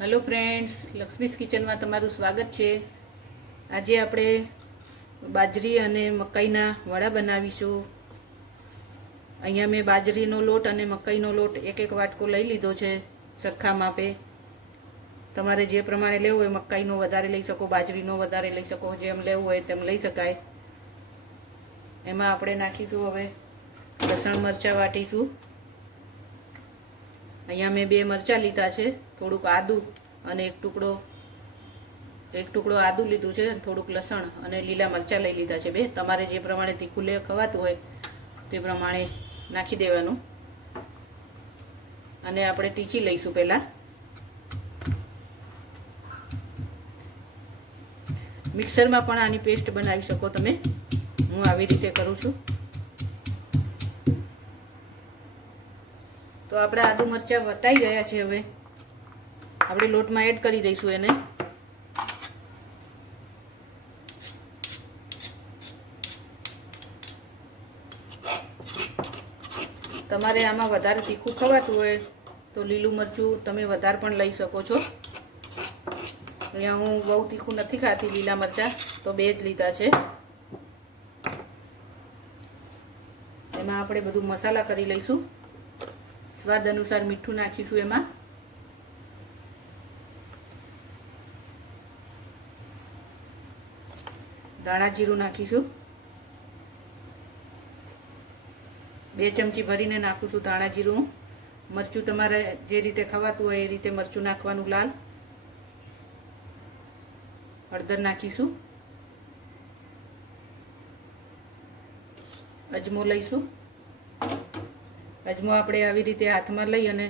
Hello friends, Lakshmi's kitchen में तमारुं स्वागत है। आज આપણે બાજરી અને મકાઈના વડા બનાવીશું। અહીંયા મેં બાજરીનો લોટ અને મકાઈનો લોટ એક એક વાટકો લઈ લીધો છે સરખા માપે। તમારે જે પ્રમાણે લેવું હોય, મકાઈનો વધારે લઈ શકો, બાજરીનો વધારે લઈ શકો, જેમ લેવું હોય તેમ લઈ શકાય। એમાં આપણે નાખીશું હવે લસણ મરચાં વાટીશું। અહીંયા મેં 2 મરચાં લીધા છે, થોડુંક આદુ અને એક ટુકડો આદુ લીધું છે, થોડુંક લસણ અને લીલા મરચાં લઈ લીધા છે 2। તમારે જે પ્રમાણે તીખું ખવાતું હોય તે પ્રમાણે નાખી દેવાનું। અને આપણે ટીચી લઈશું પહેલાં। મિક્સરમાં પણ આની પેસ્ટ બનાવી શકો તમે, હું આવી રીતે કરું છું। તો આપણે આદુ મરચાં વટાઈ ગયા છે, હવે આપણે લોટમાં એડ કરી દઈશું એને। તમારે આમાં વધારે તીખું ખવાતું હોય તો લીલું મરચું તમે વધારે પણ લઈ શકો છો। અહીંયા હું બહુ તીખું નથી ખાતી લીલા મરચાં, તો 2 જ લીધા છે। એમાં આપણે બધું મસાલા કરી લઈશું। સ્વાદ અનુસાર મીઠું નાખીશું, એમાં ધાણા જીરું નાખીશું। 2 ચમચી ભરીને નાખું છું ધાણા જીરું। મરચું તમારે જે રીતે ખવાતું હોય એ રીતે મરચું નાખવાનું લાલ। હળદર નાખીશું। અજમો લઈશું। અજમો આપણે આવી રીતે હાથમાં લઈ અને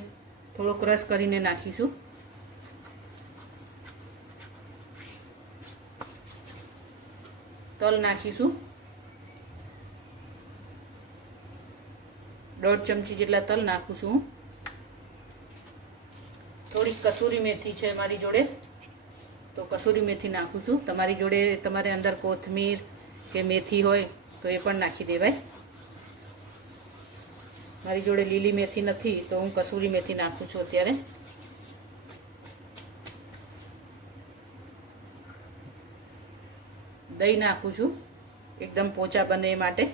થોડો ક્રશ કરીને નાખીશું। તલ નાખીશું। 1.5 ચમચી જેટલા તલ નાખું છું। થોડી કસૂરી મેથી છે મારી જોડે, તો કસૂરી મેથી નાખું છું। તમારી જોડે તમારે અંદર કોથમીર કે મેથી હોય તો એ પણ નાખી દેવાય। મારી જોડે લીલી મેથી નથી તો હું કસૂરી મેથી નાખું છું અત્યારે। દહીં નાખું છું એકદમ પોચા બને એ માટે।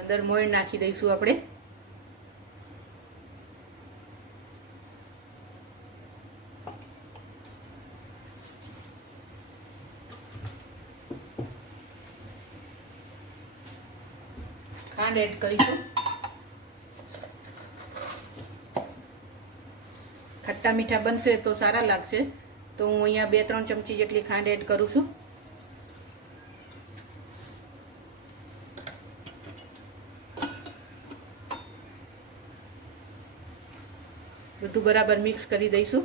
અંદર મોણ નાખી દઈશું આપણે। ખાંડ એડ કરીશું। ખટ્ટા મીઠા બનશે તો સારા લાગશે, તો હું અહીંયા 2-3 ચમચી જેટલી ખાંડ એડ કરું છું। બધું બરાબર મિક્સ કરી દઈશું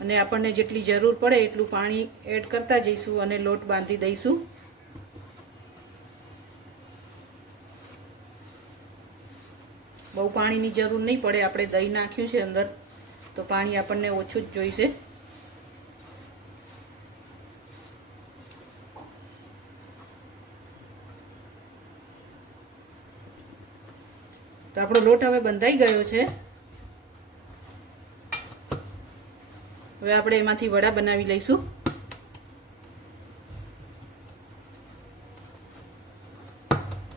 અને આપણને જેટલી જરૂર પડે એટલું પાણી એડ કરતા જઈશું અને લોટ બાંધી દઈશું। બહુ પાણીની જરૂર નહીં પડે, આપણે દહીં નાખ્યું છે અંદર તો પાણી આપણને ઓછું જ જોઈશે। તો આપણો લોટ હવે બંધાઈ ગયો છે। હવે આપણે એમાંથી વડા બનાવી લઈશું।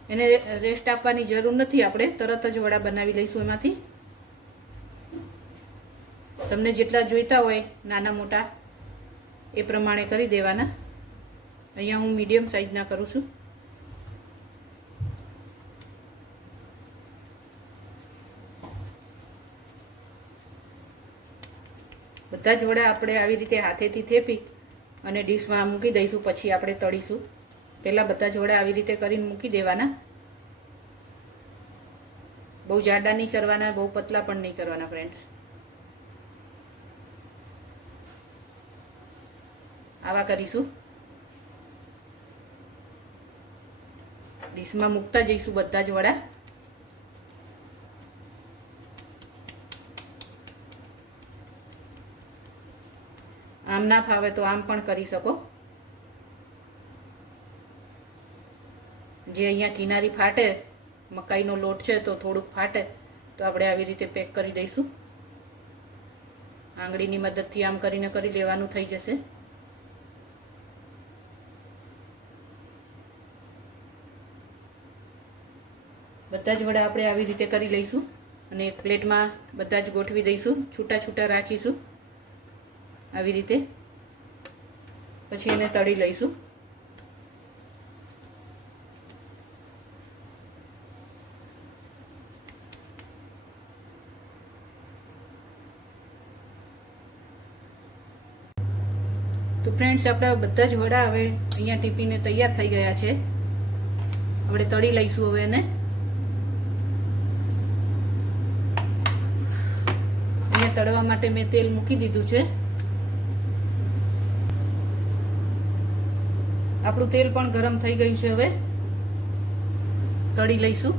એને રેસ્ટ આપવાની જરૂર નથી, આપણે તરત જ વડા બનાવી લઈશું એમાંથી। તમને જેટલા જોઈતા હોય નાના મોટા એ પ્રમાણે કરી દેવાના। અહીંયા હું મીડિયમ સાઈઝના કરું છું। બધા જ વડા આપણે આવી રીતે હાથેથી થેપી અને ડીશમાં મૂકી દઈશું, પછી આપણે તળીશું। પહેલાં બધા જ વડા આવી રીતે કરીને મૂકી દેવાના। બહુ જાડા નહીં કરવાના, બહુ પતલા પણ નહીં કરવાના ફ્રેન્ડ્સ। આવા કરીશું। ડીશમાં મૂકતા જઈશું બધા જ વડા। આમ ના ફાવે તો આમ પણ કરી શકો. જે અહીંયા કિનારી ફાટે, મકાઈનો લોટ છે તો થોડુંક ફાટે તો આપણે આવી રીતે પેક કરી દઈશું. આંગળીની મદદથી આમ કરીને કરી લેવાનું, થઈ જશે. બધા જ વડા આપણે આવી રીતે કરી લઈશું અને એક પ્લેટમાં બધા જ ગોઠવી દઈશું. છૂટા છૂટા રાખીશું આવી રીતે. પછી એને તળી લઈશું. તો ફ્રેન્ડ્સ, આપણા બધા જ વડા હવે અહીંયા ટીપીને તૈયાર થઈ ગયા છે. આપણે તળી લઈશું હવે એને. અહીંયા તળવા માટે મેં તેલ મૂકી દીધું છે. આપણું તેલ પણ ગરમ થઈ ગયું છે. હવે તળી લઈશું.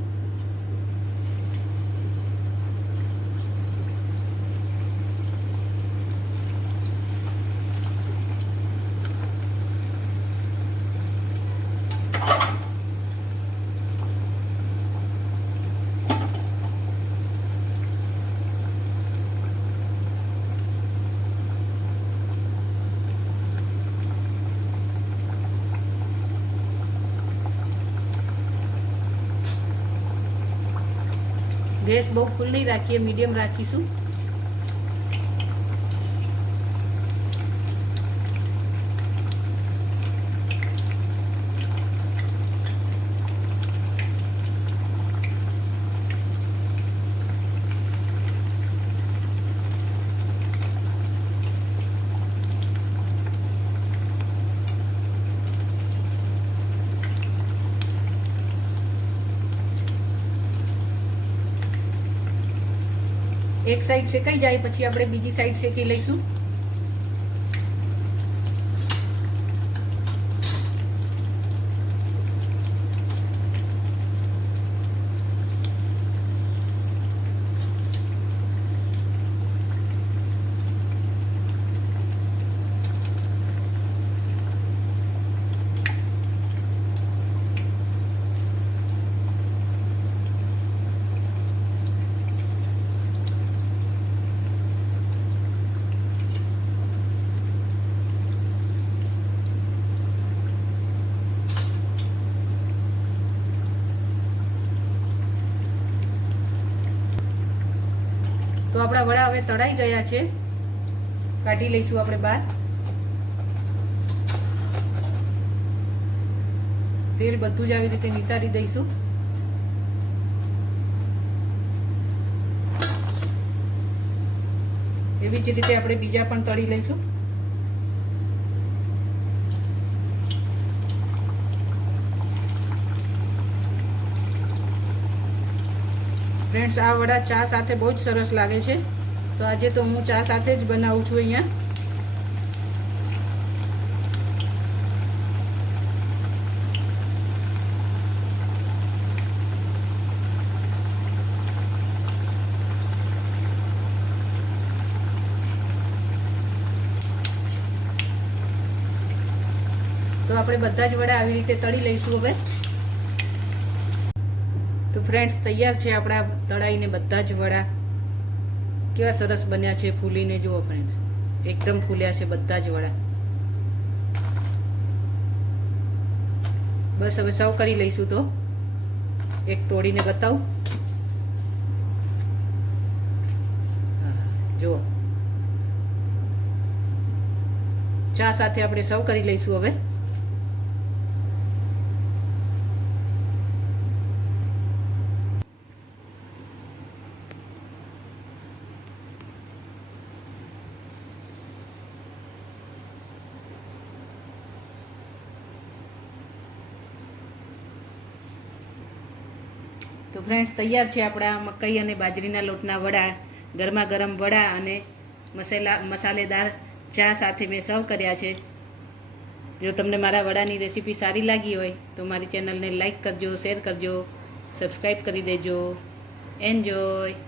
ગેસ બહુ ફૂલ નહીં રાખીએ, મીડિયમ રાખીશું. એક સાઈડ શેકાઈ જાય પછી આપણે બીજી સાઈડ શેકી લઈશું. તો આપણા વડા હવે તળાઈ ગયા છે. કાઢી લઈશું આપણે બહાર. તેલ બધું જ આવી રીતે નિતારી દઈશું. એવી જ રીતે આપણે બીજા પણ તળી લઈશું. ફ્રેન્ડ્સ, આ વડા ચા સાથે બહુ જ સરસ લાગે છે. તો આજે તો હું ચા સાથે જ બનાવું છું અહીંયા. તો આપણે બધા જ વડા આવી રીતે તળી લઈશું હવે. તો ફ્રેન્ડ્સ, તૈયાર છે આપણા તળાઈને બધા જ વડા. કેવા સરસ બન્યા છે, ફૂલીને. જુઓ ફ્રેન્ડ્સ, એકદમ ફૂલ્યા છે બધા જ વડા. બસ હવે સર્વ કરી લઈશું. તો એક તોડીને બતાવું. જુઓ, ચા સાથે આપણે સર્વ કરી લઈશું હવે. તો ફ્રેન્ડ્સ, તૈયાર છે આપણા મકાઈ અને બાજરીના લોટના વડા. ગરમા ગરમ વડા અને મસાલેદાર ચા સાથે મેં સર્વ કર્યા છે. જો તમને મારા વડાની રેસીપી સારી લાગી હોય તો મારી ચેનલને લાઈક કરજો, શેર કરજો, સબસ્ક્રાઈબ કરી દેજો. એન્જોય.